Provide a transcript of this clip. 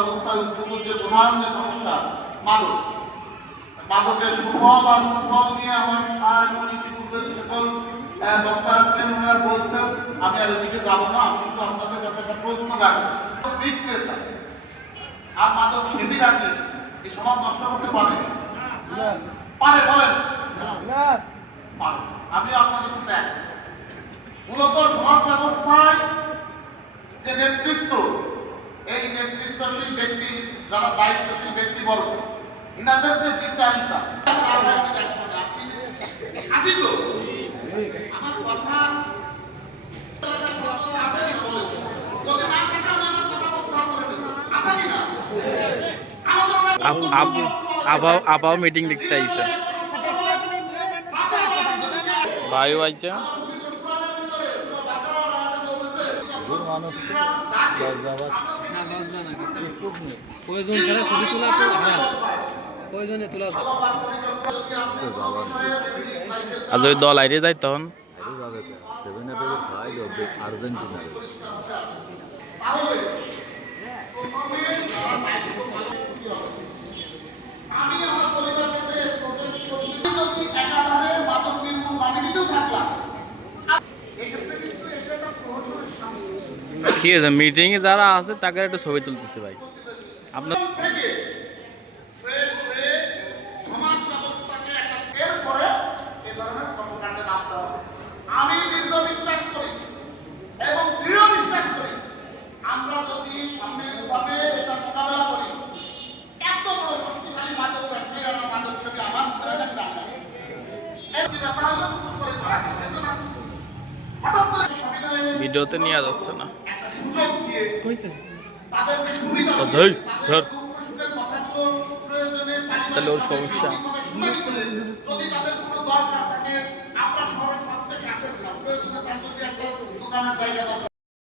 ব্যবস্থায় উদ্যোগের যে প্রধান যে সমস্যা মাদক, মাদকের সুফল আর কুফল নিয়ে আমার স্যার এবং ইতিপূর্বে যে সকল বক্তারা ছিলেন ওনারা বলছেন, আমি আর এদিকে যাবো না, আমি শুধু আপনাদের কাছে একটা প্রশ্ন রাখবো। বিক্রেতা আর মাদক সেবীরা কি এই সমাজ নষ্ট করতে পারে? পারে বলেন? পারে। আমি আপনাদের সাথে এক। মূলত সমাজ ব্যবস্থায় যে নেতৃত্ব, এই নেতৃত্বশীল ব্যক্তি যারা দায়িত্বশীল ব্যক্তিবর্গ, এনাদের যে বিচারিতা, আসি তো আমার কথা আছে কিনা বলেন? যদি না থাকে আমি আমার কথা প্রত্যাহার করে দেব। আছে কিনা? আবাও মিটিং দেখতে আইছে বায়ু আইছে আর যদি দল আইরে যায় তখন আর্জেন্টিনা কি আছে মিটিং এ যারা আছে তাকে একটু ছবি তুলতেছে ভাই আপনার আমি দীর্ঘ বিশ্বাস করি এবং দৃঢ় বিশ্বাস করি আমরা যদি সম্মিলিতভাবে এটা মোকাবেলা করি, এত বড় শক্তিশালী মাদক ব্যবসায়ী আর মাদক সেবী আমার ছেলে লাগবে ভিডিওতে নিয়ে যাচ্ছে না একটা সুযোগ দিয়ে তাদেরকে সুবিধা তাহলে ওর সমস্যা যদি তাদের কোনো দরকার